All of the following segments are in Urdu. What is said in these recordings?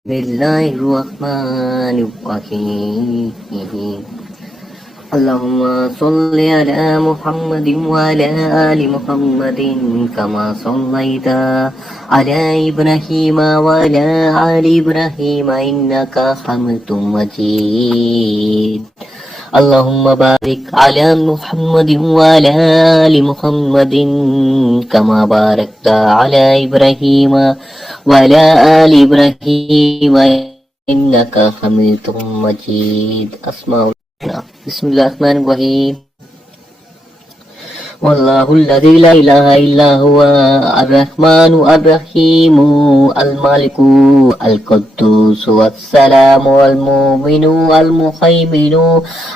Bismillahirrahmanirrahim. Allahumma salli ala Muhammadin wa ala ali Muhammadin kama sallaita ala Ibrahim wa ala ali Ibrahim innaka Hamidum Majid. Allahumma barik ala Muhammadin wa ala ali Muhammadin kama barakta ala Ibrahim وعلى آل إبراهيم إنك حميد مجيد. أسماء بسم الله الرحمن الرحيم. والله الذي لا إله إلا هو الرحمن الرحيم المالك القدوس والسلام المؤمن المهيمن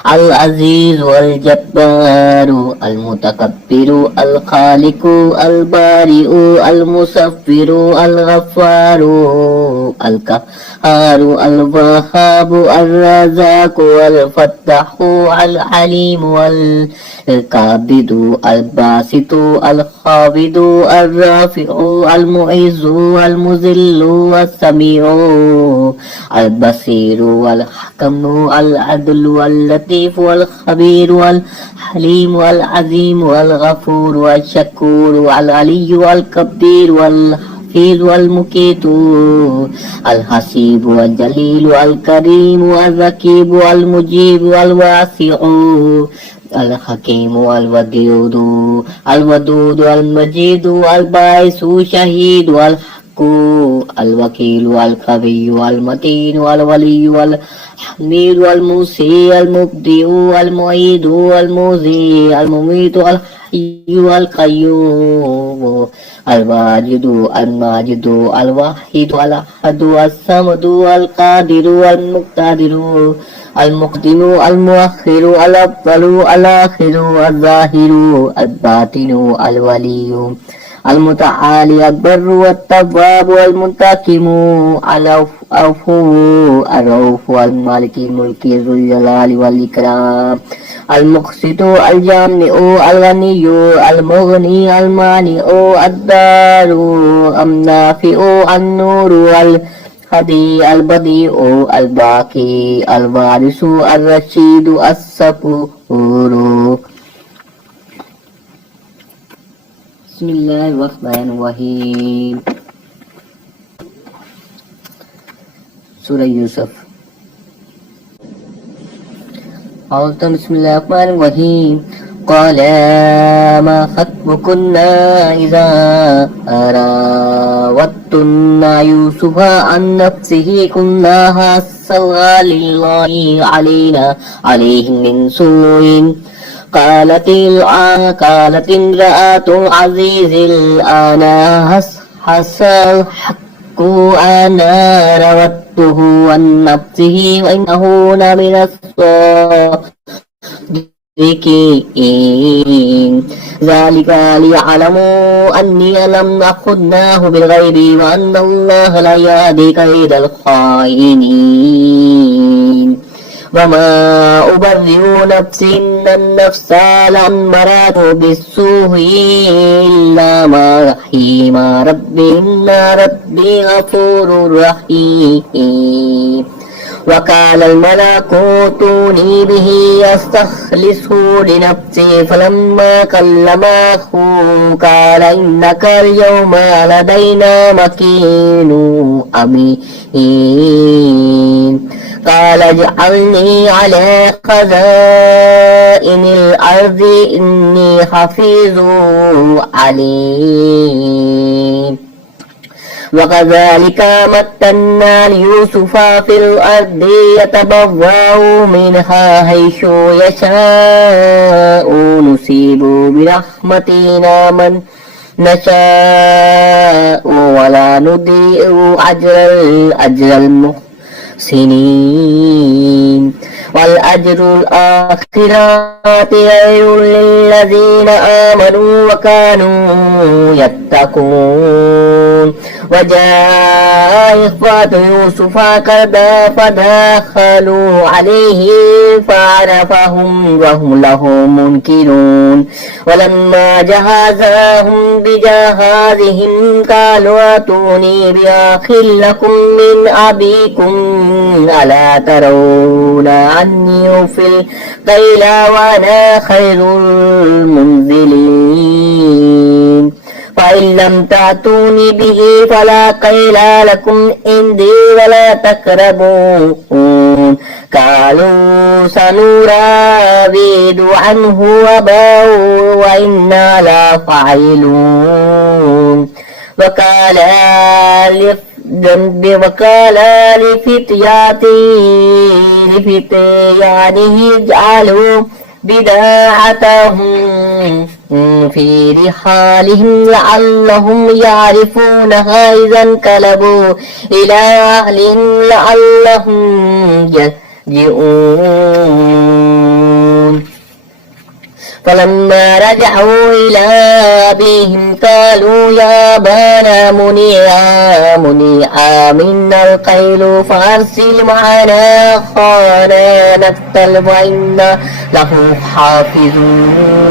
العزيز الجبار المتكبر الخالق البارئ المصور الغفار القهار الوهاب الرزاق الفتاح العليم القابض الباسط الخافض الرافع المعز المذل السميع البصير الحكم العدل اللطيف الخبير الحليم العظيم الغفور الشكور العلي الكبير الحفيظ المقيت الحسيب الجليل الكريم الرقيب المجيب الواسع الحكيم الودود المجيد الباعث شهيد الحق الوكيل القوي المتين الولي الحميد المحيي المبدئ المعيد المحيي المميت الحي القيوم الواجد الماجد الواحد الأحد الصمد القادر المقتدر المقدم المؤخر الأول الآخر الظاهر الباطن الولي المتعالي البر والتواب المنتقم العفو الرؤوف المالك الملك ذو الجلال والإكرام المقسط الجامع الغني المغني المانع الدار النافع النور الهدي البديع الباقي الوارث الرشيد الصبور. بسم الله الرحمن الرحيم. سورة يوسف. بسم الله الرحمن الرحيم. قال ما خطبكن إذا راوتن يوسف عن نفسه كنا حسبنا لله عليه من سوء قالت امرأة العزيز الآن حس الحق أنا راودته عن نفسه وإنه لمن الصادقين ذلك ليعلموا أني لم أخذناه بالغيب وأن الله لا يهدي كيد الخائنين وما أبرئ نفسي إن النفس لأمارة بالسوء إلا ما رحم ربي إن ربي غفور رحيم. وقال الملك ائتوني به أستخلصه لنفسي فلما كلمه قال إنك اليوم لدينا مكين أمين قال اجعلني على خزائن الأرض إني حفيظ عليم. وكذلك مكنا ليوسف في الأرض يتبوأ منها حيث يشاء نصيب برحمتنا من نشاء ولا نضيع أجر المحسنين. والأجر الآخرة خير للذين آمنوا وكانوا يتقون. وجاء إخوة يوسف فدخلوا عليه فعرفهم وهم له منكرون. ولما جهزهم بجهازهم قالوا ائتوني بأخ لكم من أبيكم ألا ترون أني أوفي الكيل وأنا خير المنزلين. فإن لم تأتوني به فلا كيل لكم عندي ولا تقربون. قالوا سنراود عنه أباه وإنا لفاعلون. وقال لفتيانه اجعلوا بداعتهم في رحالهم لعلهم يعرفونها إذا انقلبوا إلى أهلهم لعلهم يرجعون. فلما رجعوا إلى أبيهم قالوا يا أبانا منع منا الكيل فأرسل معنا أخانا نكتل وإنا له حافظون.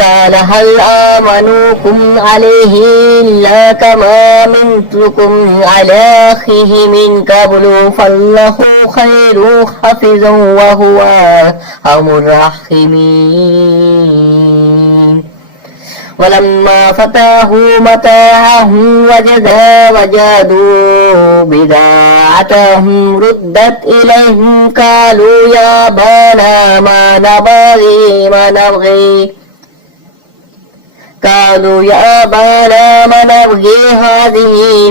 قال هل آمنوكم عليه إلا كما أمنتكم على أخيه من قبل فالله خير حافظا وهو أرحم الراحمين. ولما فتحوا متاعهم وجدوا بضاعتهم ردت إليهم قالوا يا أبانا ما نبغي هذه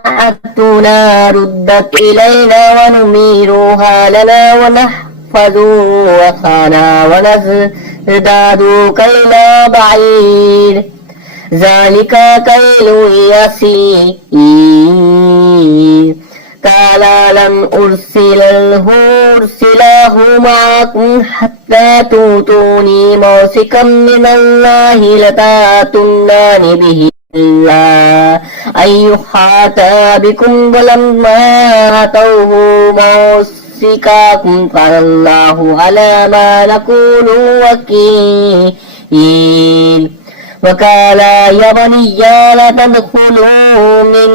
بضاعتنا ردت إلينا ونميرها لنا ونحفظ أخانا ونزداد كيل بعير ذلك كيل يسير. قال لن أرسله معكم حتى تؤتوني موثقا من الله لتأتونني به إلا أن يحاط بكم. ولما أتوه موثقا قال الله على ما نقول وكيل. وقال يا بني لا تدخلوا من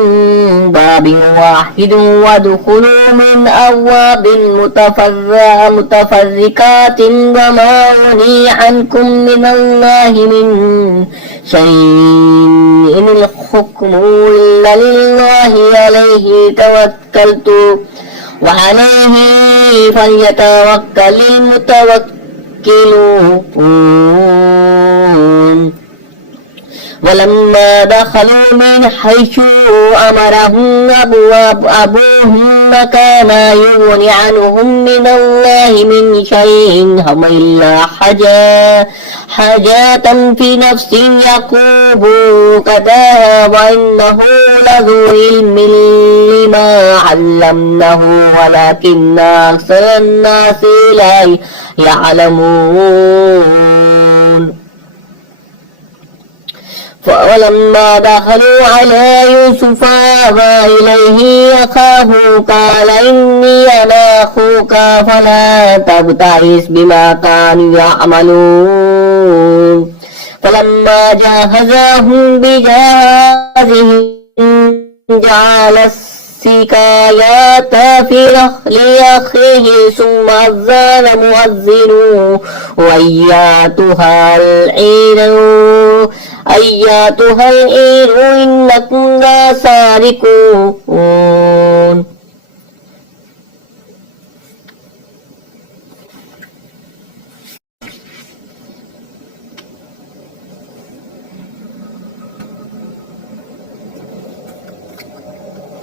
باب واحد وادخلوا من أبواب متفرقات وما أغني عنكم من الله من شيء إن الحكم إلا لله عليه توكلت وعليه فليتوكل المتوكلون. ولما دخلوا من حيث أمرهم أبوهم ما كان يغني عنهم من الله من شيء هم إلا حاجة في نفس يعقوب قضاها وإنه لذو علم لما علمناه ولكن أكثر الناس لا يعلمون. ولما دخلوا على يوسف آوى إليه أخاه قال إني أنا أخوك فلا تبتئس بما كانوا يعملون. فلما جهزهم بجهازهم جعل السقاية في رحل أخيه ثم أذن مؤذن أياتها العير إنكم لسارقون.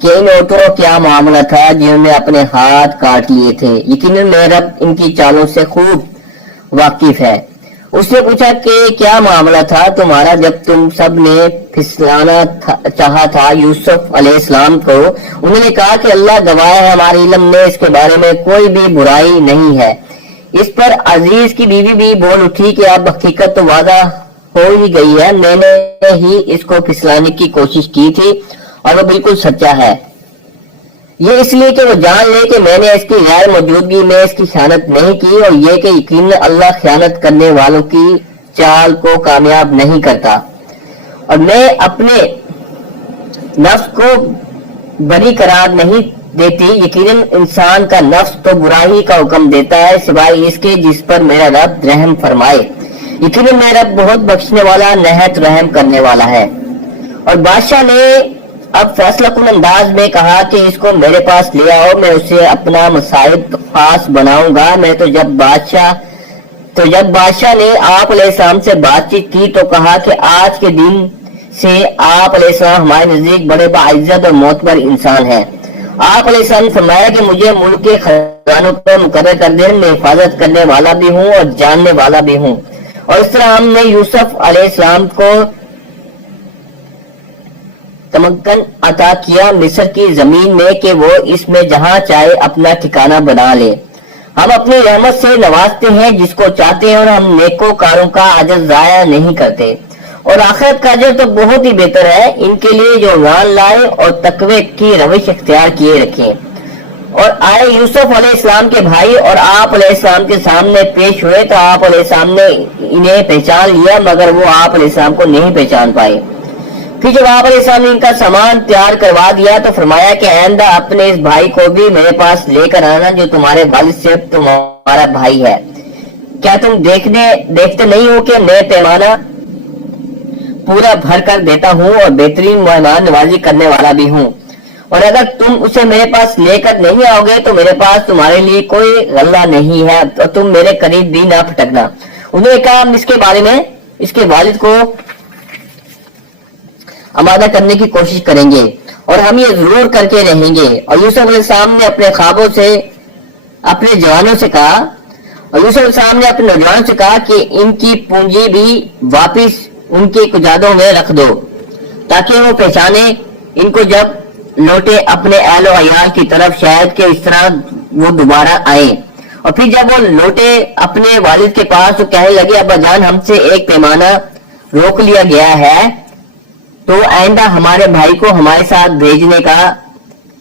کہ ان عورتوں کا کیا معاملہ تھا جنہوں نے اپنے ہاتھ کاٹ لیے تھے، یقیناً میرا رب ان کی چالوں سے خوب واقف ہے۔ اس نے پوچھا کہ کیا معاملہ تھا تمہارا جب تم سب نے پھسلانا چاہا تھا یوسف علیہ السلام کو؟ انہوں نے کہا کہ اللہ گواہ ہے، ہمارے علم میں اس کے بارے میں کوئی بھی برائی نہیں ہے۔ اس پر عزیز کی بیوی بھی بول اٹھی کہ اب حقیقت تو وعدہ ہو ہی گئی ہے، میں نے ہی اس کو پھسلانے کی کوشش کی تھی اور وہ بالکل سچا ہے، یہ اس لیے کہ وہ جان لے کہ میں نے اس کی غیر موجودگی میں اس کی خیانت نہیں کی، اور یہ کہ یقیناً اللہ خیانت کرنے والوں کی چال کو کامیاب نہیں کرتا، اور میں اپنے نفس کو بری قرار نہیں دیتی، یقیناً انسان کا نفس تو برائی کا حکم دیتا ہے سوائے اس کے جس پر میرا رب رحم فرمائے، یقیناً میرا رب بہت بخشنے والا نہایت رحم کرنے والا ہے۔ اور بادشاہ نے اب فیصلہ کن انداز میں کہا کہ اس کو میرے پاس لے آؤ، میں اسے اپنا مصائب خاص بناؤں گا۔ میں تو جب بادشاہ نے آپ علیہ السلام سے بات چیت کی تو کہا کہ آج کے دن سے آپ علیہ السلام ہمارے نزدیک بڑے باعزت اور معتبر انسان ہیں۔ آپ علیہ السلام نے فرمایا کہ مجھے ملک کے خزانوں پر مقرر کر دیں، میں حفاظت کرنے والا بھی ہوں اور جاننے والا بھی ہوں۔ اور اس طرح ہم نے یوسف علیہ السلام کو تمکن عطا کیا مصر کی زمین میں کہ وہ اس میں جہاں چاہے اپنا ٹھکانہ بنا لے۔ ہم اپنی رحمت سے نوازتے ہیں جس کو چاہتے ہیں، اور ہم نیکوکاروں کا اجر ضائع نہیں کرتے، اور آخرت کا اجر تو بہت ہی بہتر ہے ان کے لیے جو ایمان لائے اور تقوی کی روش اختیار کیے رکھیں۔ اور آئے یوسف علیہ السلام کے بھائی اور آپ علیہ السلام کے سامنے پیش ہوئے تو آپ علیہ السلام نے انہیں پہچان لیا، مگر وہ آپ علیہ السلام کو نہیں پہچان پائے۔ پھر جب آپ علیہ السلام نے ان کا سامان تیار کروا دیا تو فرمایا کہ آئندہ اپنے اس بھائی کو بھی میرے پاس لے کر آنا جو تمہارے والد سے تمہارا بھائی ہے۔ کیا تم دیکھتے نہیں ہو کہ میں پیمانہ پورا بھر کر دیتا ہوں اور بہترین مہمان نوازی کرنے والا بھی ہوں، اور اگر تم اسے میرے پاس لے کر نہیں آؤ گے تو میرے پاس تمہارے لیے کوئی غلہ نہیں ہے، تو تم میرے قریب بھی نہ پھٹکنا۔ انہوں نے کہا ہم اس کے بارے میں اس کے والد کو آمادہ کرنے کی کوشش کریں گے اور ہم یہ ضرور کر کے رہیں گے۔ اور یوسف علیہ السلام نے اپنے خوابوں سے اپنے جوانوں سے کہا کہ ان کی پونجی بھی واپس ان کی کجادوں میں رکھ دو تاکہ وہ پہچانے ان کو جب لوٹے اپنے اہل و عیال کی طرف، شاید کہ اس طرح وہ دوبارہ آئیں۔ اور پھر جب وہ لوٹے اپنے والد کے پاس تو کہنے لگے ابا جان ہم سے ایک پیمانہ روک لیا گیا ہے، تو آئندہ ہمارے بھائی کو ہمارے ساتھ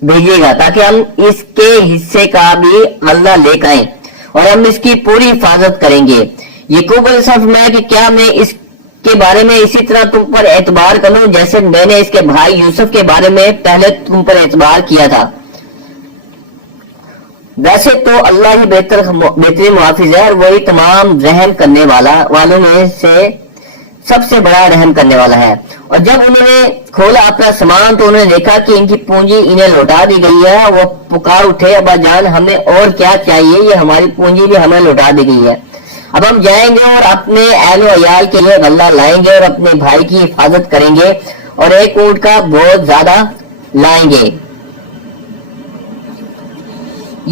بھیجے گا تاکہ ہم اس کے حصے کا بھی غلہ لے کر آئیں اور ہم اس کی پوری حفاظت کریں گے۔ یعقوب علیہ السلام فرمایا کہ کیا میں اس کے بارے میں اسی طرح تم پر اعتبار کروں جیسے میں نے اس کے بھائی یوسف کے بارے میں پہلے تم پر اعتبار کیا تھا؟ ویسے تو اللہ ہی بہترین محافظ ہے اور وہی تمام رحم کرنے والوں میں سے سب سے بڑا رحم کرنے والا ہے۔ اور جب انہوں نے کھولا اپنا سامان تو انہوں نے دیکھا کہ ان کی پونجی انہیں لوٹا دی گئی ہے۔ وہ پکار اٹھے ابا جان ہمیں اور کیا چاہیے، یہ ہماری پونجی بھی ہمیں لوٹا دی گئی ہے، اب ہم جائیں گے اور اپنے اہل و عیال کے لیے غلہ لائیں گے اور اپنے بھائی کی حفاظت کریں گے اور ایک اونٹ کا بہت زیادہ لائیں گے۔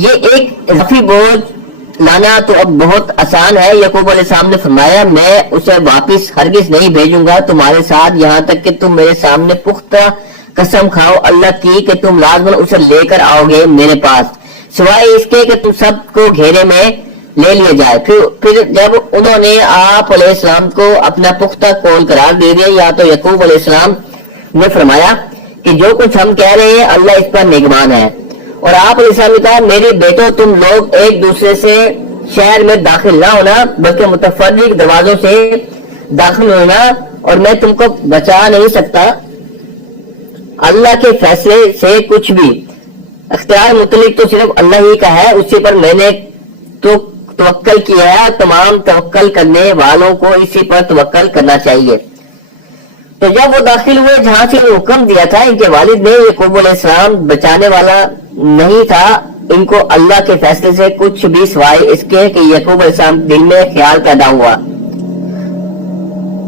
یہ ایک اضافی بوجھ لانا تو اب بہت آسان ہے۔ یعقوب علیہ السلام نے فرمایا میں اسے واپس ہرگز نہیں بھیجوں گا تمہارے ساتھ یہاں تک کہ تم میرے سامنے پختہ قسم کھاؤ اللہ کی کہ تم لازماً اسے لے کر آؤ گے میرے پاس، سوائے اس کے کہ تم سب کو گھیرے میں لے لیا جائے۔ پھر جب انہوں نے آپ علیہ السلام کو اپنا پختہ قول قرار دے دیا یا تو یعقوب علیہ السلام نے فرمایا کہ جو کچھ ہم کہہ رہے ہیں اللہ اس پر نگہبان ہے، اور آپ علیہ السلام نے کہا میرے بیٹوں تم لوگ ایک دوسرے سے شہر میں داخل نہ ہونا بلکہ متفرق دروازوں سے داخل ہونا، اور میں تم کو بچا نہیں سکتا اللہ کے فیصلے سے کچھ بھی، اختیار متعلق تو صرف اللہ ہی کا ہے، اسی پر میں نے تو توکل کیا ہے، تمام توکل کرنے والوں کو اسی پر توکل کرنا چاہیے۔ تو جب وہ داخل ہوئے جہاں سے حکم دیا تھا ان کے والد نے، یعقوب علیہ السلام بچانے والا نہیں تھا ان کو اللہ کے فیصلے سے کچھ بھی سوائے اس کے کہ یعقوب علیہ السلام دل میں خیال پیدا ہوا